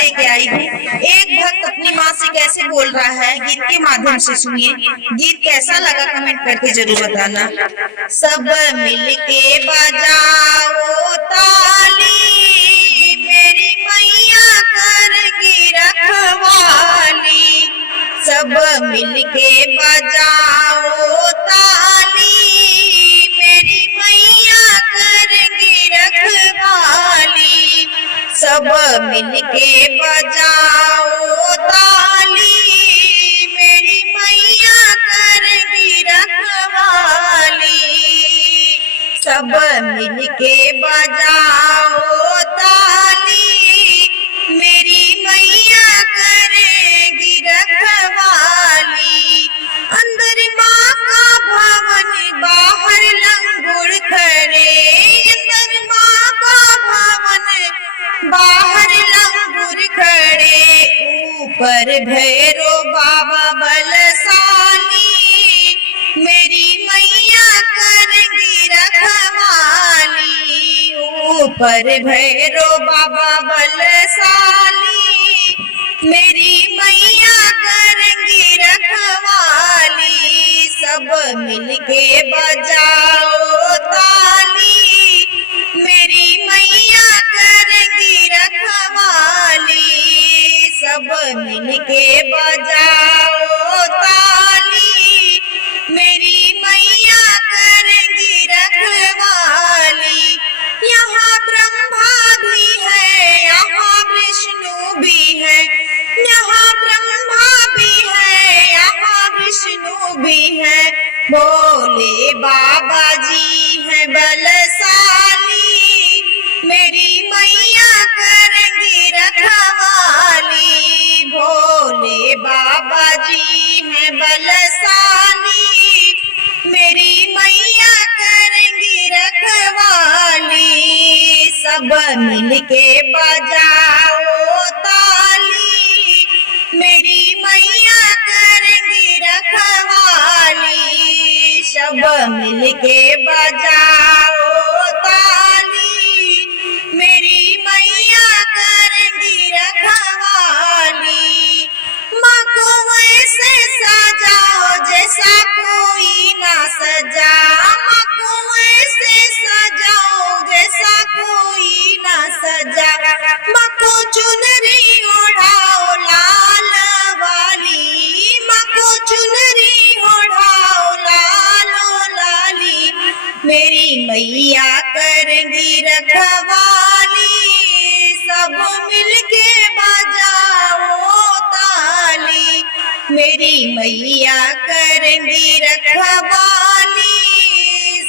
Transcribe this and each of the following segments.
दे के आई हूँ। एक भक्त अपनी माँ से कैसे बोल रहा है, गीत के माध्यम से सुनिए। गीत कैसा लगा कमेंट करके जरूर बताना। सब मिलके बजाओ ताली, मेरी मैया करेगी रखवाली। सब मिलके बजाओ ताली, मेरी मैया करेगी रखवाली। सब मिलके बजाओ ताली, मेरी मैया करेगी रखवाली। सब मिलके बजाओ ताली, मेरी मैया करेगी रखवाली। अंदर माँ का भवन, बाहर लंगूर खड़े। अंदर माँ का भवन, बाहर लंगूर खड़े। ऊपर भैरो बाबा बलशाली, मेरी मैया करेगी रखवाली। ऊपर भैरो बाबा बलशाली, मेरी मैया करेगी रखवाली। सब मिलके बजाओ ताली, मेरी मैया करेगी रखवाली। सब मिलके बजाओ ताली, मेरी मैया करेगी रखवाली। यहाँ ब्रह्मा भी है, यहाँ विष्णु भी है। यहाँ ब्रह्मा भी है, यहाँ विष्णु भी है। भोले बाबा जी है बलशाली, मेरी मैया करेगी रखवाली। भोले बाबा जी है बलशाली, मेरी मैया करेगी रखवाली। सब मिलके बजाओ ताली, मेरी मैया करेगी रखवाली। सब मिलके बजाओ ताली, मेरी मैया करेगी रखवाली। माँ को वैसे सजाओ जैसा कोई ना सजा। माँ को वैसे सजाओ जैसा कोई ना सजा। माँ को चुनरी ओढ़ाओ लाल वाली। माँ को चुनरी ओढ़ाओ लालो लाली, मेरी मैया करेगी रखवाली। सब मिलके बजाओ ताली, मेरी मैया करेगी रखवाली।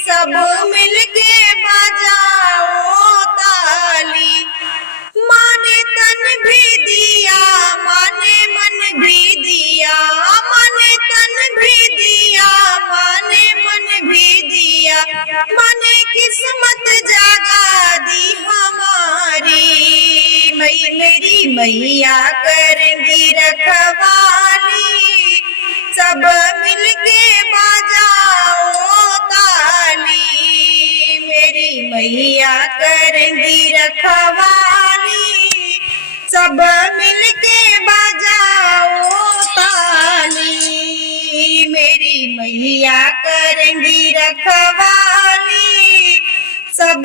सब मिलके बजाओ ताली। माँ ने तन भी दिया, माँ ने मन भी दिया। माँ ने तन भी दिया, माँ ने मन भी दिया। माँ ने किस्मत जागा दी हमारी, मेरी मैया करेगी रखवाली। सब मिलके बजाओ ताली, मेरी मैया करेगी रखवाली। सब मिलके बजाओ ताली, मेरी मैया करेगी रखवाली। सब